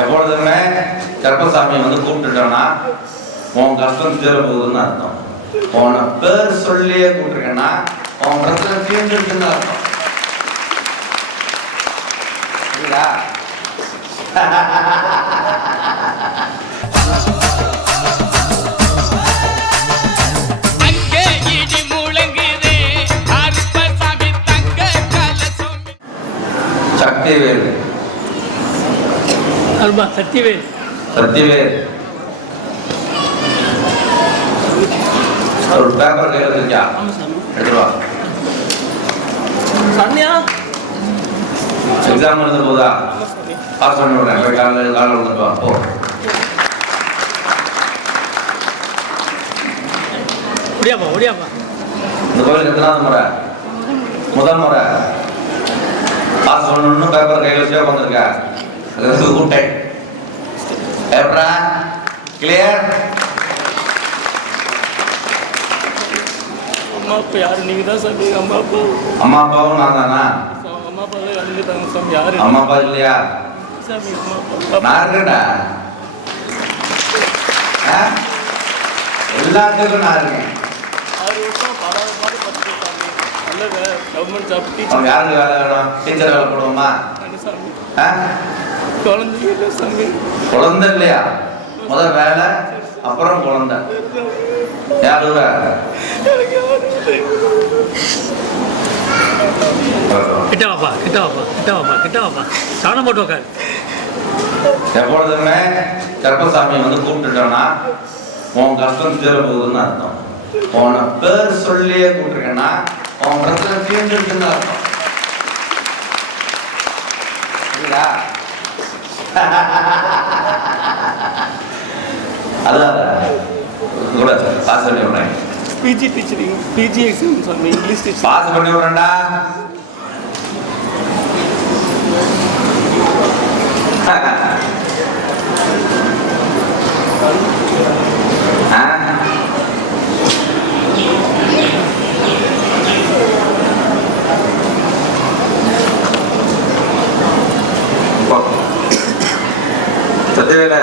எப்பொழுதுமே கருப்பசாமி வந்து கூப்பிட்டுட்டோம்னா உன் கஷ்டம் தீர போகுதுன்னு அர்த்தம். உன பேர் சொல்லியே கூப்பிட்டுருக்கேன்னா உன் பிரச்சனை தீர்ந்துருக்குன்னு அர்த்தம். சரிங்களா? சக்திவேல் சக்திவேல் சக்திவேல் ஒரு பேப்பர் கையில் வச்சிருக்கியா? எடுத்துருவா. எக்ஸாம் எழுத போதா? பாஸ் பண்ணி விடுறேன். காலையில் வந்துட்டு வா. போ. ஒடியாப்பா இந்த கோயிலுக்கு எத்தனாவது முறை? முதல் முறை பாஸ் பண்ணணும்னு பேப்பர் கையில் வச்சே உட்காந்துருக்கா. அது கூட்டேன். பேப்பரா கிளியர்? அம்மா அப்பா யாரு? நீங்க தான் சாமி. அம்மா அப்பாவும் நான் தானா? அம்மா அப்பா இறந்துட்டாங்க சாமி. யாரு? அம்மா அப்பா இல்லையா? சாமி நான் இருக்கேன்டா. எல்லாத்துக்கும் நான் இருக்கேன். 6 வருஷம் பாடாத பத்து சாமி. நல்ல கவர்மெண்ட் ஜாப் டீச்சர். யாருக்கு வேலை வேணும்? டீச்சர் வேலை போடுவோமா? சாமி குழந்தை இல்லை சாமி. குழந்தை இல்லையா? முதல் வேலை அப்புறம் குழந்தை. யாரு வேலை? கிட்டவாப்பா சாணம் போட்டு உட்காரு. எப்பொழுதுமே கருப்பசாமி வந்து கூப்பிட்டுட்டோம்னா உன் கஷ்டம் தீர போகுதுன்னு அர்த்தம். உன பேர் சொல்லியே கூப்பிட்டுருக்கேன்னா உன் பிரச்சனை தீர்ந்துருக்குன்னு அர்த்தம். சரிங்களா? அதான் கூட பாஸ் பண்ணி விடுறேன். பிஜி டீச்சரிங் பிஜி எக்ஸாம் சாமி. இங்கிலீஷ் டீச்சர் பாஸ் பண்ணி விடுறேன்டா. சத்தியவேல